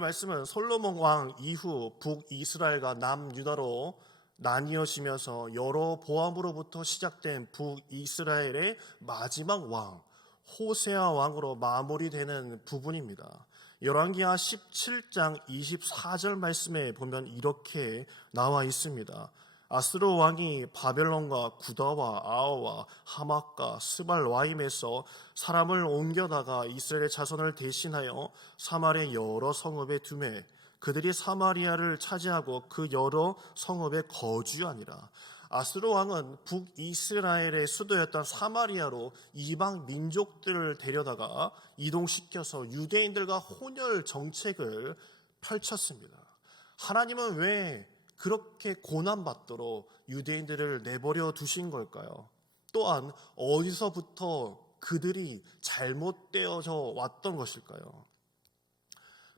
오늘 말씀은 솔로몬 왕 이후 북이스라엘과 남유다로 나뉘어지면서 여로보암으로부터 시작된 북이스라엘의 마지막 왕 호세아 왕으로 마무리되는 부분입니다. 열왕기하 17장 24절 말씀에 보면 이렇게 나와 있습니다. 아스로 왕이 바벨론과 구다와 아어와 하맛과 스발와임에서 사람을 옮겨다가 이스라엘의 자손을 대신하여 사마리아 여러 성읍에 두매 그들이 사마리아를 차지하고 그 여러 성읍에 거주하니라. 아스로 왕은 북이스라엘의 수도였던 사마리아로 이방 민족들을 데려다가 이동시켜서 유대인들과 혼혈 정책을 펼쳤습니다. 하나님은 왜 그렇게 고난받도록 유대인들을 내버려 두신 걸까요? 또한 어디서부터 그들이 잘못되어져 왔던 것일까요?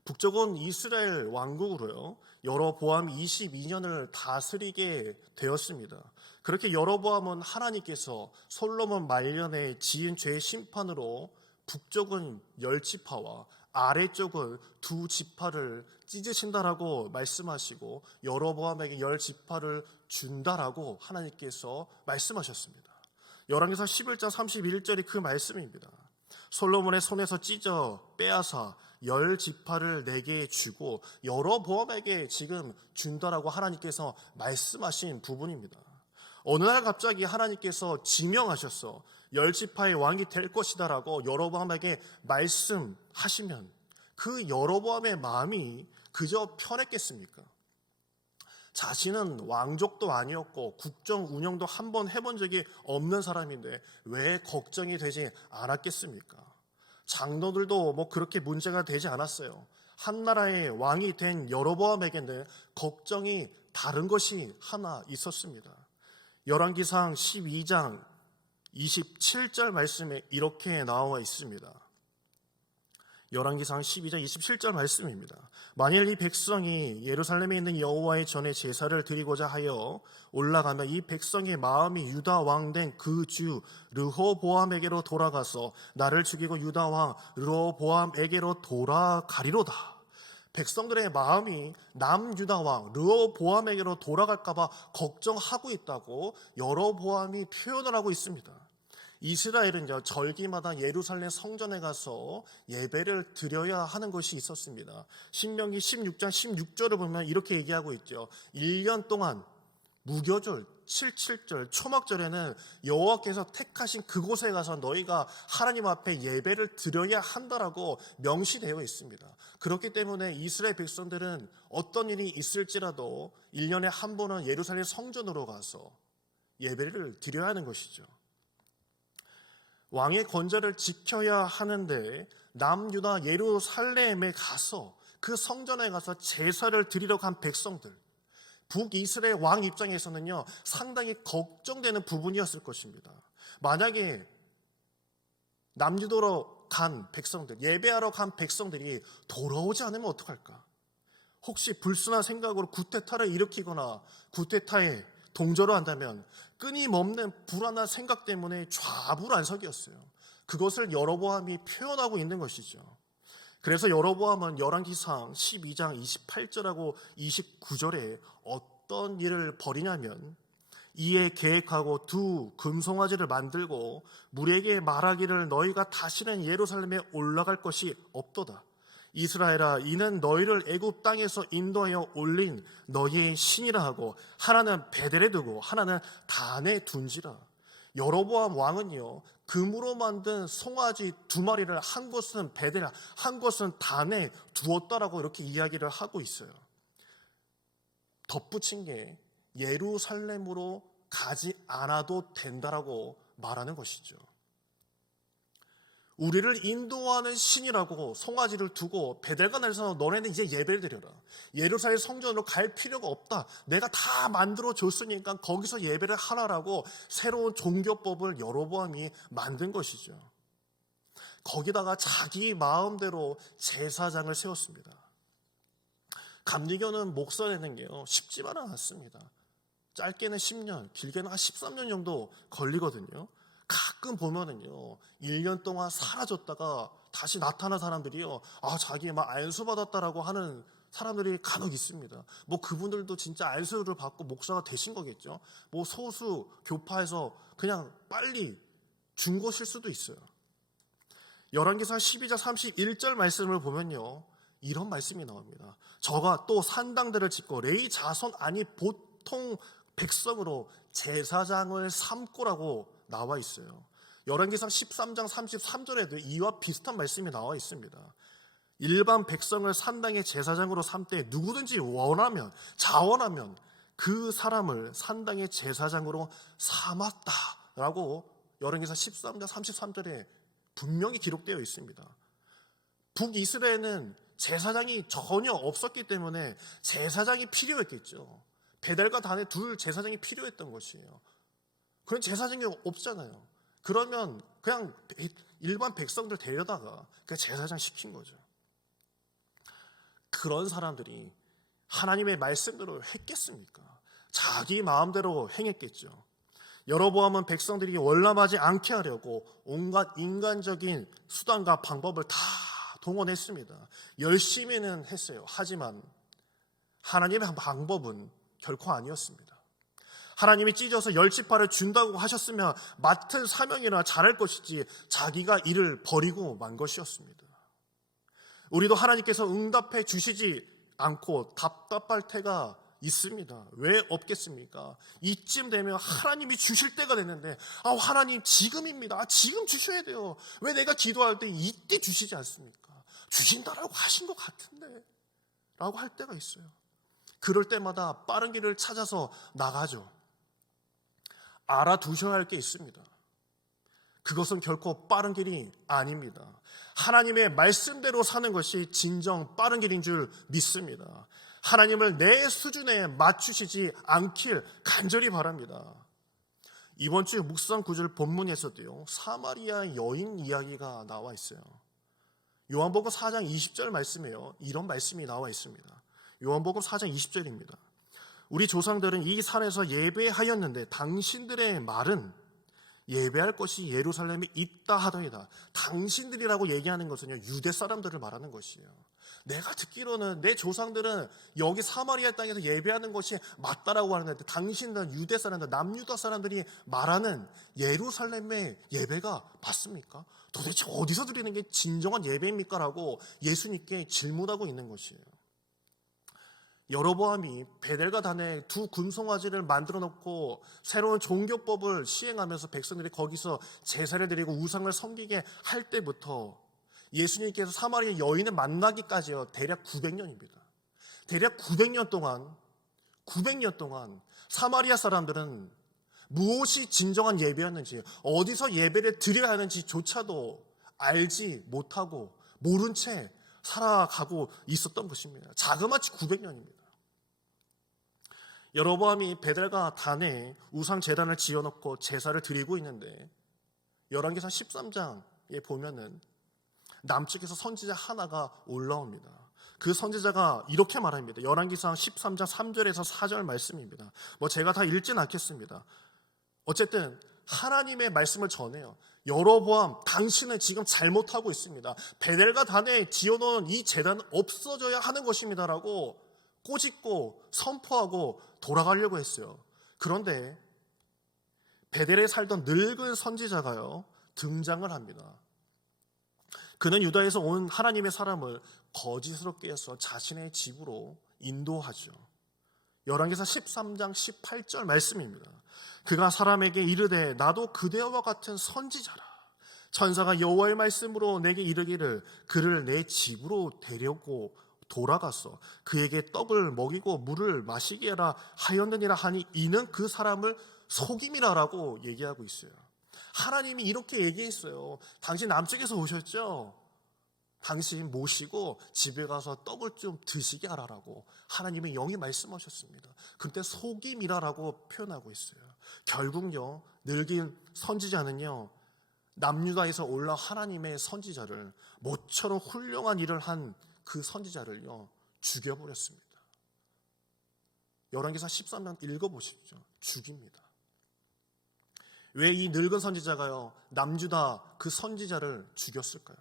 북쪽은 이스라엘 왕국으로요, 여로보암 22년을 다스리게 되었습니다. 그렇게 여로보암은 하나님께서 솔로몬 말년에 지은 죄의 심판으로 북쪽은 10지파와 아래쪽은 2지파를 찢으신다라고 말씀하시고 여로보암에게 10지파를 준다라고 하나님께서 말씀하셨습니다. 열왕기상 11장 31절이 그 말씀입니다. 솔로몬의 손에서 찢어 빼앗아 10지파를 내게 주고 여로보암에게 지금 준다라고 하나님께서 말씀하신 부분입니다. 어느 날 갑자기 하나님께서 지명하셔서 10지파의 왕이 될 것이다라고 여로보암에게 말씀하시면 그 여로보암의 마음이 그저 편했겠습니까? 자신은 왕족도 아니었고 국정 운영도 한번 해본 적이 없는 사람인데 왜 걱정이 되지 않았겠습니까? 장로들도 그렇게 문제가 되지 않았어요. 한 나라의 왕이 된 여로보암에게는 걱정이 다른 것이 하나 있었습니다. 열왕기상 12장 27절 말씀에 이렇게 나와 있습니다. 열왕기상 12장 27절 말씀입니다. 만일 이 백성이 예루살렘에 있는 여호와의 전에 제사를 드리고자 하여 올라가면 이 백성의 마음이 유다 왕 된 그 주 르호보암에게로 돌아가서 나를 죽이고 유다 왕 르호보암에게로 돌아가리로다. 백성들의 마음이 남유다 왕 르호보암에게로 돌아갈까봐 걱정하고 있다고 여로보암이 표현을 하고 있습니다. 이스라엘은요, 절기마다 예루살렘 성전에 가서 예배를 드려야 하는 것이 있었습니다. 신명기 16장 16절을 보면 이렇게 얘기하고 있죠. 1년 동안 무교절, 77절, 초막절에는 여호와께서 택하신 그곳에 가서 너희가 하나님 앞에 예배를 드려야 한다라고 명시되어 있습니다. 그렇기 때문에 이스라엘 백성들은 어떤 일이 있을지라도 1년에 한 번은 예루살렘 성전으로 가서 예배를 드려야 하는 것이죠. 왕의 권좌를 지켜야 하는데 남유다 예루살렘에 가서 그 성전에 가서 제사를 드리러 간 백성들, 북이스라엘 왕 입장에서는요, 상당히 걱정되는 부분이었을 것입니다. 만약에 남유다로 간 백성들, 예배하러 간 백성들이 돌아오지 않으면 어떡할까? 혹시 불순한 생각으로 쿠데타를 일으키거나 쿠데타에 동조를 한다면 끊임없는 불안한 생각 때문에 좌불안석이었어요. 그것을 여로보암이 표현하고 있는 것이죠. 그래서 여로보암은 열왕기상 12장 28절하고 29절에 어떤 일을 벌이냐면 이에 계획하고 2 금송아지를 만들고 무리에게 말하기를 너희가 다시는 예루살렘에 올라갈 것이 없도다. 이스라엘아, 이는 너희를 애굽 땅에서 인도하여 올린 너희의 신이라 하고 하나는 베델에 두고 하나는 단에 둔지라. 여로보암 왕은요, 금으로 만든 송아지 2마리를 한 곳은 베델, 한 곳은 단에 두었다라고 이렇게 이야기를 하고 있어요. 덧붙인 게 예루살렘으로 가지 않아도 된다라고 말하는 것이죠. 우리를 인도하는 신이라고 송아지를 두고 베델간에서 너네는 이제 예배를 드려라. 예루살렘 성전으로 갈 필요가 없다. 내가 다 만들어 줬으니까 거기서 예배를 하라라고 새로운 종교법을 여로보암이 만든 것이죠. 거기다가 자기 마음대로 제사장을 세웠습니다. 감리교는 목사 되는 게요, 쉽지만은 않습니다. 짧게는 10년, 길게는 한 13년 정도 걸리거든요. 가끔 보면은요, 1년 동안 사라졌다가 다시 나타난 사람들이요, 자기 막 안수 받았다라고 하는 사람들이 간혹 있습니다. 뭐 그분들도 진짜 안수를 받고 목사가 되신 거겠죠. 뭐 소수 교파에서 그냥 빨리 준 것일 수도 있어요. 열왕기상 12장 31절 말씀을 보면요, 이런 말씀이 나옵니다. 저가 또 산당들을 짓고 레위 자손 아니 보통 백성으로 제사장을 삼고라고 나와 있어요. 열왕기상 13장 33절에도 이와 비슷한 말씀이 나와 있습니다. 일반 백성을 산당의 제사장으로 삼되 누구든지 자원하면 그 사람을 산당의 제사장으로 삼았다라고 열왕기상 13장 33절에 분명히 기록되어 있습니다. 북이스라엘은 제사장이 전혀 없었기 때문에 제사장이 필요했겠죠. 베델과 단에 둘 제사장이 필요했던 것이에요. 그런 제사장이 없잖아요. 그러면 그냥 일반 백성들 데려다가 그냥 제사장 시킨 거죠. 그런 사람들이 하나님의 말씀대로 했겠습니까? 자기 마음대로 행했겠죠. 여로보암은 백성들이 월남하지 않게 하려고 온갖 인간적인 수단과 방법을 다 동원했습니다. 열심히는 했어요. 하지만 하나님의 방법은 결코 아니었습니다. 하나님이 찢어서 10지파를 준다고 하셨으면 맡은 사명이나 잘할 것이지 자기가 이를 버리고 만 것이었습니다. 우리도 하나님께서 응답해 주시지 않고 답답할 때가 있습니다. 왜 없겠습니까? 이쯤 되면 하나님이 주실 때가 됐는데 하나님 지금입니다. 지금 주셔야 돼요. 왜 내가 기도할 때 이때 주시지 않습니까? 주신다라고 하신 것 같은데 라고 할 때가 있어요. 그럴 때마다 빠른 길을 찾아서 나가죠. 알아두셔야 할 게 있습니다. 그것은 결코 빠른 길이 아닙니다. 하나님의 말씀대로 사는 것이 진정 빠른 길인 줄 믿습니다. 하나님을 내 수준에 맞추시지 않길 간절히 바랍니다. 이번 주 묵상 구절 본문에서도요, 사마리아 여인 이야기가 나와 있어요. 요한복음 4장 20절 말씀이에요. 이런 말씀이 나와 있습니다. 요한복음 4장 20절입니다. 우리 조상들은 이 산에서 예배하였는데 당신들의 말은 예배할 것이 예루살렘에 있다 하더이다. 당신들이라고 얘기하는 것은요, 유대 사람들을 말하는 것이에요. 내가 듣기로는 내 조상들은 여기 사마리아 땅에서 예배하는 것이 맞다라고 하는데 당신들은 유대 사람들, 남유다 사람들이 말하는 예루살렘의 예배가 맞습니까? 도대체 어디서 드리는 게 진정한 예배입니까? 라고 예수님께 질문하고 있는 것이에요. 여로보암이 베델과 단에 두 금송아지를 만들어 놓고 새로운 종교법을 시행하면서 백성들이 거기서 제사를 드리고 우상을 섬기게 할 때부터 예수님께서 사마리아 여인을 만나기까지요, 대략 900년입니다. 대략 900년 동안 사마리아 사람들은 무엇이 진정한 예배였는지, 어디서 예배를 드려야 하는지조차도 알지 못하고 모른 채 살아가고 있었던 것입니다. 자그마치 900년입니다. 여로보암이 베델과 단에 우상 제단을 지어놓고 제사를 드리고 있는데 열왕기상 13장에 보면은 남측에서 선지자 하나가 올라옵니다. 그 선지자가 이렇게 말합니다. 열왕기상 13장 3절에서 4절 말씀입니다. 제가 다 읽진 않겠습니다. 어쨌든 하나님의 말씀을 전해요. 여로보암, 당신은 지금 잘못하고 있습니다. 베델과 단에 지어놓은 이 제단은 없어져야 하는 것입니다라고 꼬집고 선포하고 돌아가려고 했어요. 그런데 베델에 살던 늙은 선지자가요, 등장을 합니다. 그는 유다에서 온 하나님의 사람을 거짓스럽게 해서 자신의 집으로 인도하죠. 열왕기상 13장 18절 말씀입니다. 그가 사람에게 이르되 나도 그대와 같은 선지자라. 천사가 여호와의 말씀으로 내게 이르기를 그를 내 집으로 데려고 돌아가서 그에게 떡을 먹이고 물을 마시게 하라 하였느니라 하니 이는 그 사람을 속임이라라고 얘기하고 있어요. 하나님이 이렇게 얘기했어요. 당신 남쪽에서 오셨죠? 당신 모시고 집에 가서 떡을 좀 드시게 하라라고 하나님의 영이 말씀하셨습니다. 그때 속임이라라고 표현하고 있어요. 결국요, 늙은 선지자는요, 남유다에서 올라 하나님의 선지자를, 모처럼 훌륭한 일을 한 그 선지자를요, 죽여버렸습니다. 열왕기상 13장 읽어보십시오. 죽입니다. 왜 이 늙은 선지자가요, 남유다 그 선지자를 죽였을까요?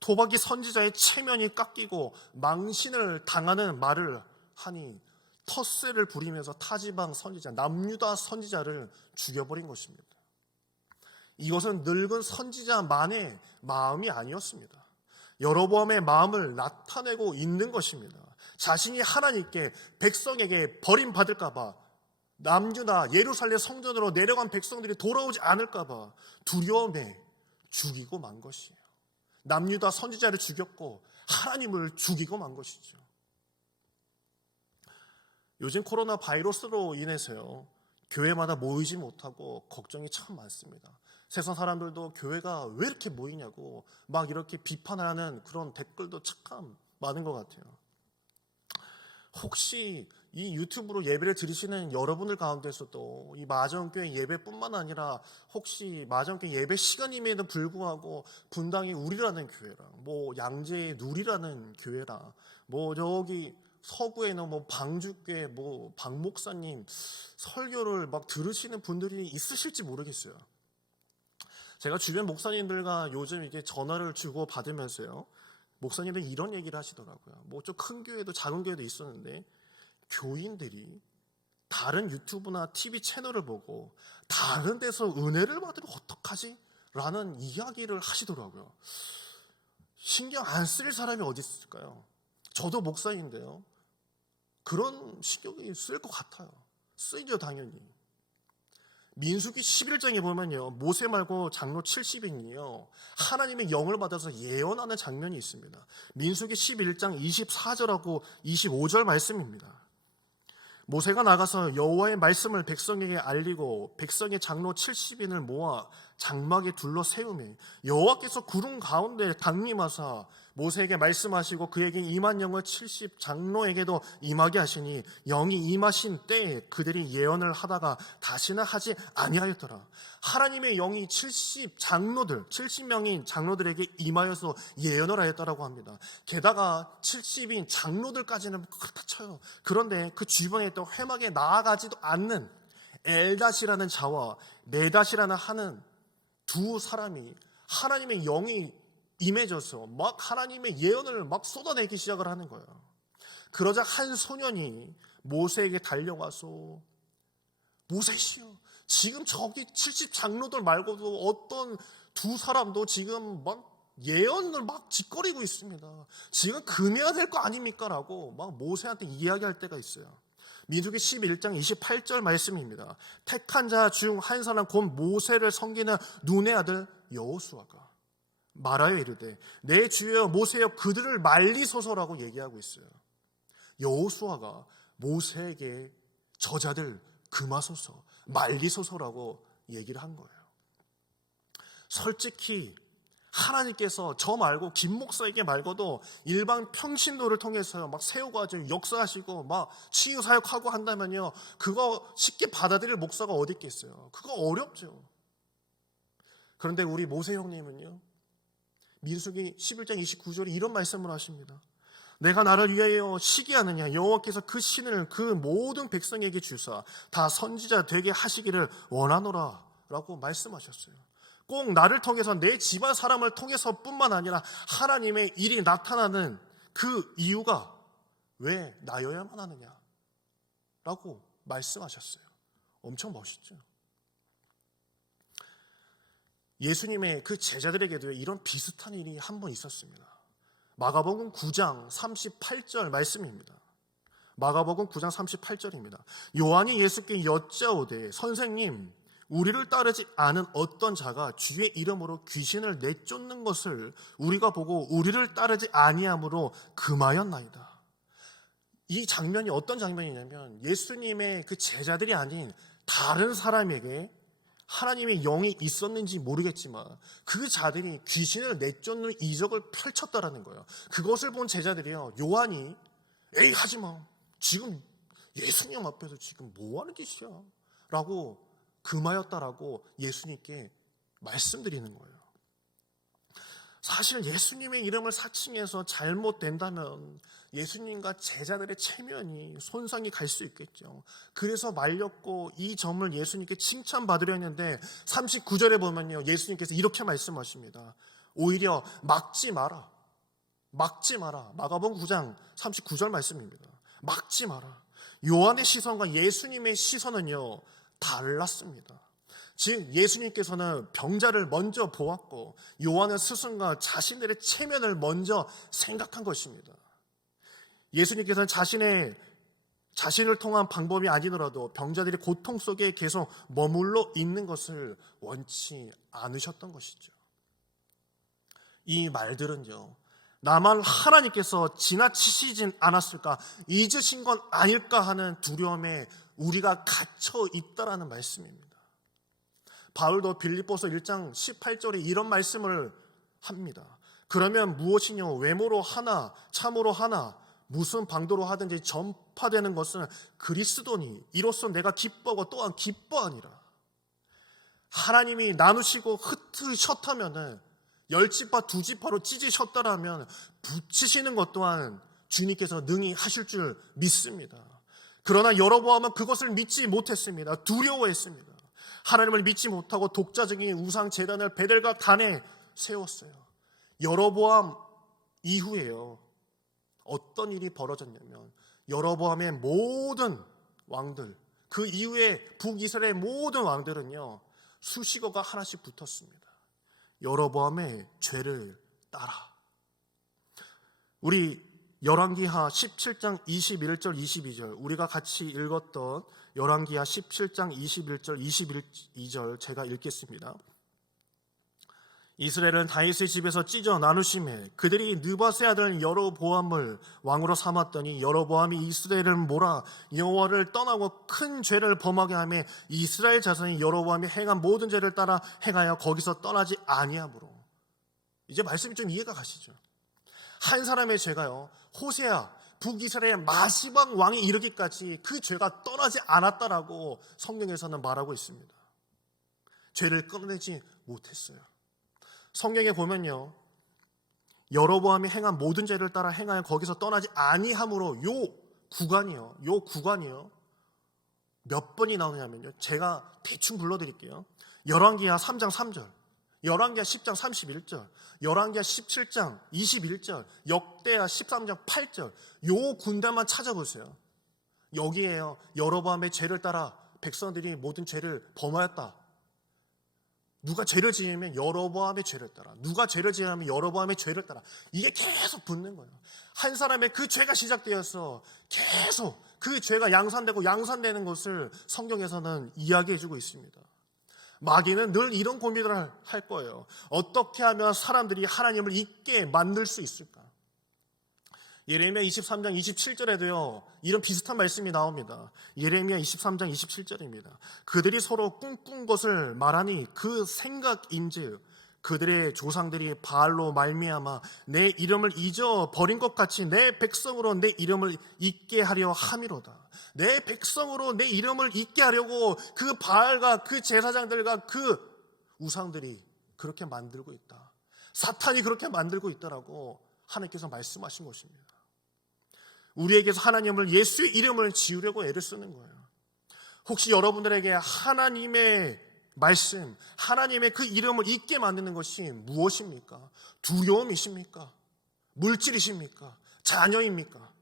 도박이 선지자의 체면이 깎이고 망신을 당하는 말을 하니 텃세를 부리면서 타지방 선지자, 남유다 선지자를 죽여버린 것입니다. 이것은 늙은 선지자만의 마음이 아니었습니다. 여로보암의 마음을 나타내고 있는 것입니다. 자신이 하나님께 백성에게 버림받을까 봐, 남유다 예루살렘 성전으로 내려간 백성들이 돌아오지 않을까 봐 두려움에 죽이고 만 것이에요. 남유다 선지자를 죽였고 하나님을 죽이고 만 것이죠. 요즘 코로나 바이러스로 인해서요, 교회마다 모이지 못하고 걱정이 참 많습니다. 세상 사람들도 교회가 왜 이렇게 모이냐고 막 이렇게 비판하는 그런 댓글도 참 많은 것 같아요. 혹시 이 유튜브로 예배를 들으시는 여러분들 가운데서도 이 마정교회 예배뿐만 아니라 혹시 마정교회 예배 시간임에도 불구하고 분당의 우리라는 교회랑 뭐 양재의 누리라는 교회랑 뭐 저기 서구에는 뭐 방주교회 뭐 박 목사님 설교를 막 들으시는 분들이 있으실지 모르겠어요. 제가 주변 목사님들과 요즘 이게 전화를 주고 받으면서요, 목사님들이 이런 얘기를 하시더라고요. 뭐 좀 큰 교회도 작은 교회도 있었는데 교인들이 다른 유튜브나 TV 채널을 보고 다른 데서 은혜를 받으면 어떡하지? 라는 이야기를 하시더라고요. 신경 안 쓸 사람이 어디 있을까요? 저도 목사인데요, 그런 신경이 쓸 것 같아요. 쓰이죠, 당연히. 민수기 11장에 보면요, 모세 말고 장로 70인이요, 하나님의 영을 받아서 예언하는 장면이 있습니다. 민수기 11장 24절하고 25절 말씀입니다. 모세가 나가서 여호와의 말씀을 백성에게 알리고 백성의 장로 70인을 모아 장막에 둘러 세우매 여호와께서 구름 가운데 강림하사 모세에게 말씀하시고 그에게 임한 영을 70 장로에게도 임하게 하시니 영이 임하신 때에 그들이 예언을 하다가 다시는 하지 아니하였더라. 하나님의 영이 70 장로들, 70명인 장로들에게 임하여서 예언을 하였다라고 합니다. 게다가 70인 장로들까지는 그렇다 쳐요. 그런데 그 주변에 또 회막에 나아가지도 않는 엘닷이라는 자와 메닷이라는 하는 두 사람이 하나님의 영이 임해져서 막 하나님의 예언을 막 쏟아내기 시작을 하는 거예요. 그러자 한 소년이 모세에게 달려와서, 모세시여, 지금 저기 70 장로들 말고도 어떤 두 사람도 지금 막 예언을 막 짓거리고 있습니다. 지금 금해야 될 거 아닙니까? 라고 막 모세한테 이야기할 때가 있어요. 민수기 11장 28절 말씀입니다. 택한 자 중 한 사람 곧 모세를 섬기는 눈의 아들 여호수아가 말하여 이르되 내 주여 모세여 그들을 말리소서라고 얘기하고 있어요. 여호수아가 모세에게 저자들 금하소서, 말리소서라고 얘기를 한 거예요. 솔직히 하나님께서 저 말고 김 목사에게 말고도 일반 평신도를 통해서요 막 세우가지고 역사하시고 막 치유 사역하고 한다면요, 그거 쉽게 받아들일 목사가 어디 있겠어요. 그거 어렵죠. 그런데 우리 모세 형님은요, 민수기 11장 29절에 이런 말씀을 하십니다. 내가 나를 위하여 시기하느냐 여호와께서 그 신을 그 모든 백성에게 주사 다 선지자 되게 하시기를 원하노라 라고 말씀하셨어요. 꼭 나를 통해서 내 집안 사람을 통해서 뿐만 아니라 하나님의 일이 나타나는 그 이유가 왜 나여야만 하느냐 라고 말씀하셨어요. 엄청 멋있죠. 예수님의 그 제자들에게도 이런 비슷한 일이 한 번 있었습니다. 마가복음 9장 38절 말씀입니다. 마가복음 9장 38절입니다. 요한이 예수께 여짜오되 선생님, 우리를 따르지 않은 어떤 자가 주의 이름으로 귀신을 내쫓는 것을 우리가 보고 우리를 따르지 아니함으로 금하였나이다. 이 장면이 어떤 장면이냐면 예수님의 그 제자들이 아닌 다른 사람에게 하나님의 영이 있었는지 모르겠지만 그 자들이 귀신을 내쫓는 이적을 펼쳤다라는 거예요. 그것을 본 제자들이요, 요한이 에이 하지마, 지금 예수님 앞에서 지금 뭐하는 짓이야 라고 금하였다라고 예수님께 말씀드리는 거예요. 사실 예수님의 이름을 사칭해서 잘못된다면 예수님과 제자들의 체면이 손상이 갈 수 있겠죠. 그래서 말렸고 이 점을 예수님께 칭찬받으려 했는데 39절에 보면요, 예수님께서 이렇게 말씀하십니다. 오히려 막지 마라. 막지 마라. 마가복음 9장 39절 말씀입니다. 막지 마라. 요한의 시선과 예수님의 시선은요, 달랐습니다. 즉 예수님께서는 병자를 먼저 보았고 요한은 스승과 자신들의 체면을 먼저 생각한 것입니다. 예수님께서는 자신을 통한 방법이 아니더라도 병자들이 고통 속에 계속 머물러 있는 것을 원치 않으셨던 것이죠. 이 말들은요, 나만 하나님께서 지나치시진 않았을까, 잊으신 건 아닐까 하는 두려움에 우리가 갇혀 있다라는 말씀입니다. 바울도 빌립보서 1장 18절에 이런 말씀을 합니다. 그러면 무엇이뇨? 외모로 하나 참으로 하나 무슨 방도로 하든지 전파되는 것은 그리스도니 이로써 내가 기뻐하고 또한 기뻐하니라. 하나님이 나누시고 흩으셨다면은 10지파 2지파로 찢으셨다라면 붙이시는 것 또한 주님께서 능히 하실 줄 믿습니다. 그러나 여로보암은 그것을 믿지 못했습니다. 두려워했습니다. 하나님을 믿지 못하고 독자적인 우상 제단을 베델과 단에 세웠어요. 여로보암 이후에요, 어떤 일이 벌어졌냐면 여로보암의 모든 왕들, 그 이후에 북이스라엘의 모든 왕들은요, 수식어가 하나씩 붙었습니다. 여로보암의 죄를 따라. 우리 열왕기하 17장 21절 22절, 우리가 같이 읽었던 열왕기하 17장 21절 22절 제가 읽겠습니다. 이스라엘은 다윗의 집에서 찢어 나누심에 그들이 느밧의 아들 여로보암을 왕으로 삼았더니 여로보암이 이스라엘을 몰아 여호와를 떠나고 큰 죄를 범하게 하며 이스라엘 자손이 여로보암이 행한 모든 죄를 따라 행하여 거기서 떠나지 아니하므로. 이제 말씀이 좀 이해가 가시죠? 한 사람의 죄가요, 호세아 북이스라엘 마지막 왕이 이르기까지 그 죄가 떠나지 않았다라고 성경에서는 말하고 있습니다. 죄를 끊어내지 못했어요. 성경에 보면요, 여로보암이 행한 모든 죄를 따라 행하여 거기서 떠나지 아니함으로 요 구간이요 몇 번이 나오냐면요, 제가 대충 불러드릴게요. 열왕기하 3장 3절, 열왕기하 10장 31절, 열왕기하 17장 21절, 역대하 13장 8절, 요 군단만 찾아보세요. 여기에요, 여로보암의 죄를 따라 백성들이 모든 죄를 범하였다. 누가 죄를 지으면 여로보암의 죄를 따라, 누가 죄를 지으면 여로보암의 죄를 따라, 이게 계속 붙는 거예요. 한 사람의 그 죄가 시작되어서 계속 그 죄가 양산되는 것을 성경에서는 이야기해주고 있습니다. 마귀는 늘 이런 고민을 할 거예요. 어떻게 하면 사람들이 하나님을 잊게 만들 수 있을까? 예레미야 23장 27절에도요, 이런 비슷한 말씀이 나옵니다. 예레미야 23장 27절입니다. 그들이 서로 꿈꾼 것을 말하니 그 생각인즉 그들의 조상들이 바알로 말미암아 내 이름을 잊어버린 것 같이 내 백성으로 내 이름을 잊게 하려 함이로다. 내 백성으로 내 이름을 잊게 하려고 그 바알과 그 제사장들과 그 우상들이 그렇게 만들고 있다. 사탄이 그렇게 만들고 있다라고 하나님께서 말씀하신 것입니다. 우리에게서 하나님을, 예수의 이름을 지우려고 애를 쓰는 거예요. 혹시 여러분들에게 하나님의 말씀, 하나님의 그 이름을 잊게 만드는 것이 무엇입니까? 두려움이십니까? 물질이십니까? 자녀입니까?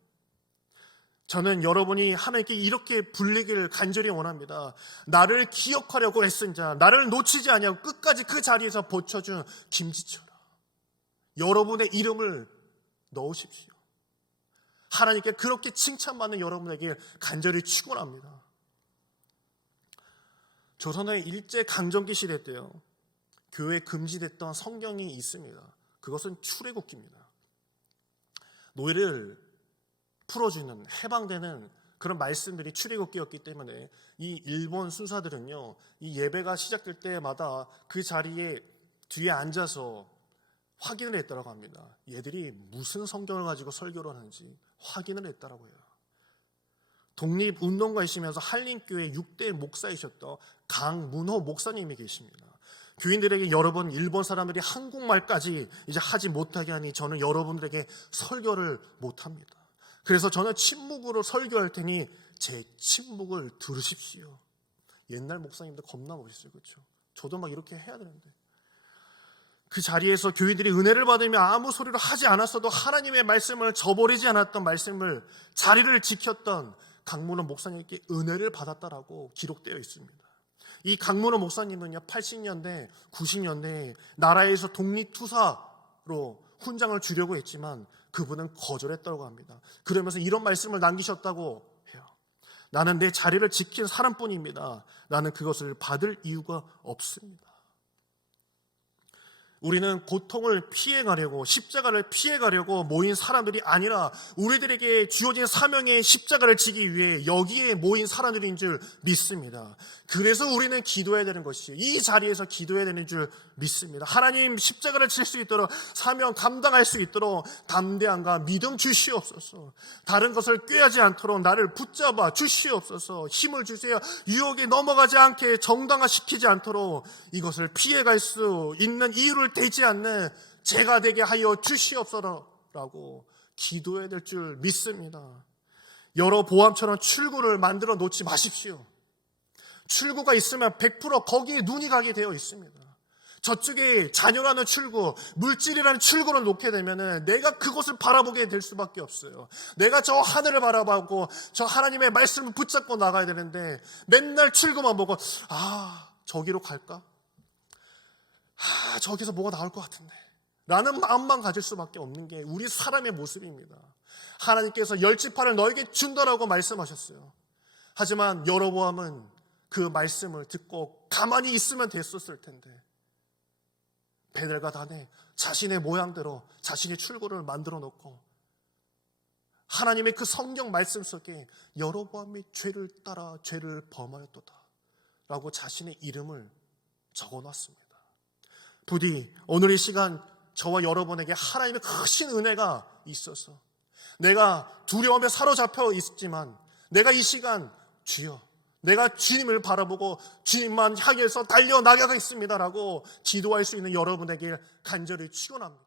저는 여러분이 하나님께 이렇게 불리기를 간절히 원합니다. 나를 기억하려고 애쓴 자, 나를 놓치지 아니하고 끝까지 그 자리에서 버텨준 김지철아, 여러분의 이름을 넣으십시오. 하나님께 그렇게 칭찬받는 여러분에게 간절히 축원합니다. 조선의 일제강점기 시대 때요, 교회에 금지됐던 성경이 있습니다. 그것은 출애굽기입니다. 노예를 풀어주는, 해방되는 그런 말씀들이 출애굽기였기 때문에 이 일본 순사들은요, 이 예배가 시작될 때마다 그 자리에 뒤에 앉아서 확인을 했다고 합니다. 얘들이 무슨 성경을 가지고 설교를 하는지 확인을 했다고 해요. 독립운동가이시면서 한림교회 6대 목사이셨던 강문호 목사님이 계십니다. 교인들에게 여러 번 일본 사람들이 한국말까지 이제 하지 못하게 하니 저는 여러분들에게 설교를 못합니다. 그래서 저는 침묵으로 설교할 테니 제 침묵을 들으십시오. 옛날 목사님들 겁나 멋있어요. 그렇죠? 저도 막 이렇게 해야 되는데, 그 자리에서 교인들이 은혜를 받으며 아무 소리를 하지 않았어도 하나님의 말씀을 저버리지 않았던 말씀을 자리를 지켰던 강문호 목사님께 은혜를 받았다라고 기록되어 있습니다. 이 강문호 목사님은요, 80년대, 90년대에 나라에서 독립투사로 훈장을 주려고 했지만 그분은 거절했다고 합니다. 그러면서 이런 말씀을 남기셨다고 해요. 나는 내 자리를 지킨 사람뿐입니다. 나는 그것을 받을 이유가 없습니다. 우리는 고통을 피해가려고, 십자가를 피해가려고 모인 사람들이 아니라 우리들에게 주어진 사명의 십자가를 지기 위해 여기에 모인 사람들인 줄 믿습니다. 그래서 우리는 기도해야 되는 것이에요. 이 자리에서 기도해야 되는 줄 믿습니다. 하나님, 십자가를 칠 수 있도록, 사명 감당할 수 있도록 담대함과 믿음 주시옵소서. 다른 것을 꾀하지 않도록 나를 붙잡아 주시옵소서. 힘을 주세요. 유혹에 넘어가지 않게, 정당화시키지 않도록 이것을 피해갈 수 있는 이유를 되지 않는 제가 되게 하여 주시옵소서라고 기도해야 될 줄 믿습니다. 여러 보암처럼 출구를 만들어 놓지 마십시오. 출구가 있으면 100% 거기에 눈이 가게 되어 있습니다. 저쪽에 자녀라는 출구, 물질이라는 출구를 놓게 되면 내가 그것을 바라보게 될 수밖에 없어요. 내가 저 하늘을 바라보고 저 하나님의 말씀을 붙잡고 나가야 되는데 맨날 출구만 보고, 저기로 갈까? 저기서 뭐가 나올 것 같은데 라는 마음만 가질 수밖에 없는 게 우리 사람의 모습입니다. 하나님께서 열지파를 너에게 준다라고 말씀하셨어요. 하지만 여로보암은 그 말씀을 듣고 가만히 있으면 됐었을 텐데 베델과 단에 자신의 모양대로 자신의 출구를 만들어 놓고 하나님의 그 성경 말씀 속에 여로보암이 죄를 따라 죄를 범하였도다 라고 자신의 이름을 적어놨습니다. 부디 오늘 이 시간 저와 여러분에게 하나님의 크신 은혜가 있어서 내가 두려움에 사로잡혀 있지만 내가 이 시간 주여, 내가 주님을 바라보고 주님만 향해서 달려나가겠습니다라고 기도할 수 있는 여러분에게 간절히 축원합니다.